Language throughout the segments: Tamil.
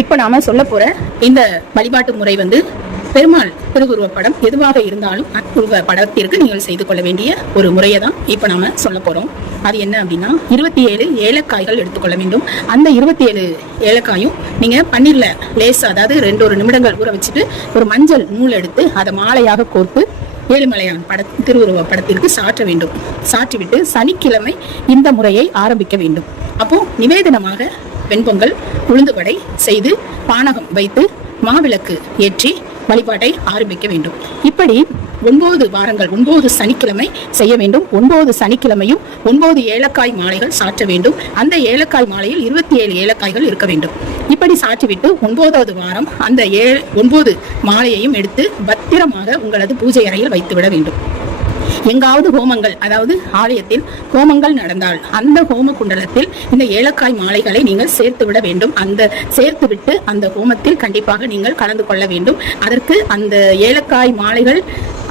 இப்போ நாம சொல்ல போற இந்த வழிபாட்டு முறை வந்து பெருமாள் திருவுருவ படம் எதுவாக இருந்தாலும் உருவ படத்திற்கு நீங்கள் செய்து கொள்ள வேண்டிய ஒரு முறையை தான் இப்போ நாம சொல்ல போறோம். அது என்ன அப்படின்னா இருபத்தி ஏழு ஏலக்காய்கள் எடுத்துக்கொள்ள வேண்டும். அந்த இருபத்தி ஏழு ஏலக்காயும் நீங்க பன்னீர்ல லேஸ் அதாவது ரெண்டு ஒரு நிமிடங்கள் ஊற வச்சுட்டு ஒரு மஞ்சள் நூல் எடுத்து அதை மாலையாக கோர்த்து ஏழுமலையான் பட திருவுருவ படத்திற்கு சாற்ற வேண்டும். சாற்றிவிட்டு சனிக்கிழமை இந்த முறையை ஆரம்பிக்க வேண்டும். அப்போ நிவேதனமாக வெண்பொங்கல் உளுந்துபடை செய்து பானகம் வைத்து மாவிளக்கு ஏற்றி வழிபாட்டை ஆரம்பிக்க வேண்டும். இப்படி ஒன்பது வாரங்கள் ஒன்பது சனிக்கிழமை செய்ய வேண்டும். ஒன்பது சனிக்கிழமையும் ஒன்பது ஏலக்காய் மாலைகள் சாற்ற வேண்டும். அந்த ஏலக்காய் மாலையில் இருபத்தி ஏழு ஏலக்காய்கள் இருக்க வேண்டும். இப்படி சாற்றிவிட்டு ஒன்பதாவது வாரம் அந்த ஏ ஒன்பது மாலையையும் எடுத்து பத்திரமாக உங்களது பூஜை அறையில் வைத்துவிட வேண்டும். எங்காவது ஹோமங்கள் அதாவது ஆலயத்தில் ஹோமங்கள் நடந்தால் அந்த ஹோம குண்டலத்தில் இந்த ஏலக்காய் மாலைகளை நீங்கள் சேர்த்து விட வேண்டும். அந்த சேர்த்து விட்டு அந்த ஹோமத்தில் கண்டிப்பாக நீங்கள் கலந்து கொள்ள வேண்டும். அதற்கு அந்த ஏலக்காய் மாலைகள்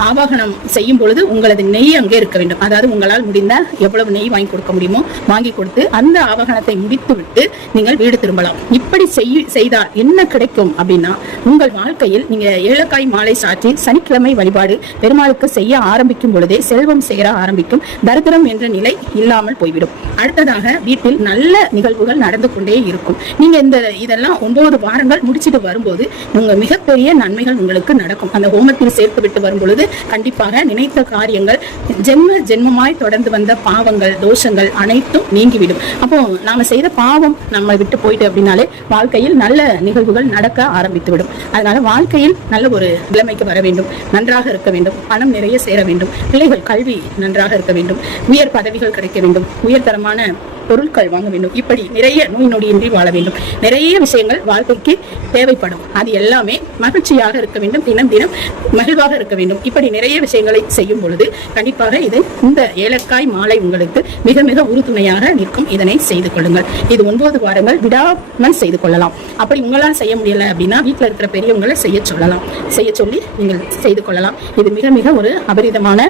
ஆவாகனம் செய்யும் பொழுது உங்களது நெய் அங்கே இருக்க வேண்டும். அதாவது உங்களால் முடிந்த எவ்வளவு நெய் வாங்கி கொடுக்க முடியுமோ வாங்கி கொடுத்து அந்த ஆவாகனத்தை முடித்து விட்டு நீங்கள் வீடு திரும்பலாம். இப்படி செய் செய்தால் என்ன கிடைக்கும் அப்படின்னா உங்கள் வாழ்க்கையில் நீங்க ஏலக்காய் மாலை சாற்றி சனிக்கிழமை வழிபாடு பெருமாளுக்கு செய்ய ஆரம்பிக்கும் பொழுதே செல்வம் சேர ஆரம்பிக்கும். தரித்திரம் என்ற நிலை இல்லாமல் போய்விடும். அடுத்ததாக வீட்டில் நல்ல நிகழ்வுகள் நடந்து கொண்டே இருக்கும். நீங்க இந்த இதெல்லாம் ஒன்பது வாரங்கள் முடிச்சிட்டு வரும்போது உங்க மிகப்பெரிய நன்மைகள் உங்களுக்கு நடக்கும். அந்த ஹோமத்தில் சேர்த்து விட்டு வரும் பொழுது கண்டிப்பாக நினைத்த காரியங்கள் ஜென்ம ஜென்மமாய் தொடர்ந்து வந்த பாவங்கள் தோஷங்கள் அனைத்தும் நீங்கிவிடும். அப்போ நாம செய்த பாவம் நம்ம விட்டு போயிட்டு அப்படின்னாலே வாழ்க்கையில் நல்ல நிகழ்வுகள் நடக்க ஆரம்பித்து விடும் அதனால வாழ்க்கையில் நல்ல ஒரு நிலைமைக்கு வர வேண்டும். நன்றாக இருக்க வேண்டும். பணம் நிறைய சேர வேண்டும். பிள்ளைகள் கல்வி நன்றாக இருக்க வேண்டும். உயர் பதவிகள் கிடைக்க வேண்டும். உயர்தரமான பொருட்கள் வாங்க வேண்டும். இப்படி நிறைய நோய் நொடியின்றி வாழ வேண்டும். நிறைய விஷயங்கள் வாழ்க்கைக்கு தேவைப்படும். அது எல்லாமே மகிழ்ச்சியாக இருக்க வேண்டும். தினம் தினம் மகிழ்வாக இருக்க வேண்டும். இப்படி நிறைய விஷயங்களை செய்யும் பொழுது கண்டிப்பாக இது இந்த ஏலக்காய் மாலை உங்களுக்கு மிக மிக உறுதுணையாக நிற்கும். இதனை செய்து கொள்ளுங்கள். இது ஒன்பது வாரங்கள் விடாமல் செய்து கொள்ளலாம். அப்படி உங்களால் செய்ய முடியலை அப்படின்னா வீட்டில் இருக்கிற பெரியவங்களை செய்ய சொல்லலாம். செய்ய சொல்லி நீங்கள் செய்து கொள்ளலாம். இது மிக மிக ஒரு அபரிதமான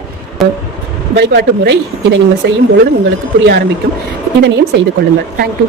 வழிபாட்டு முறை இதை நீங்கள் செய்யும் பொழுது உங்களுக்கு புரிய ஆரம்பிக்கும். இதனையும் செய்து கொள்ளுங்கள். தேங்க்யூ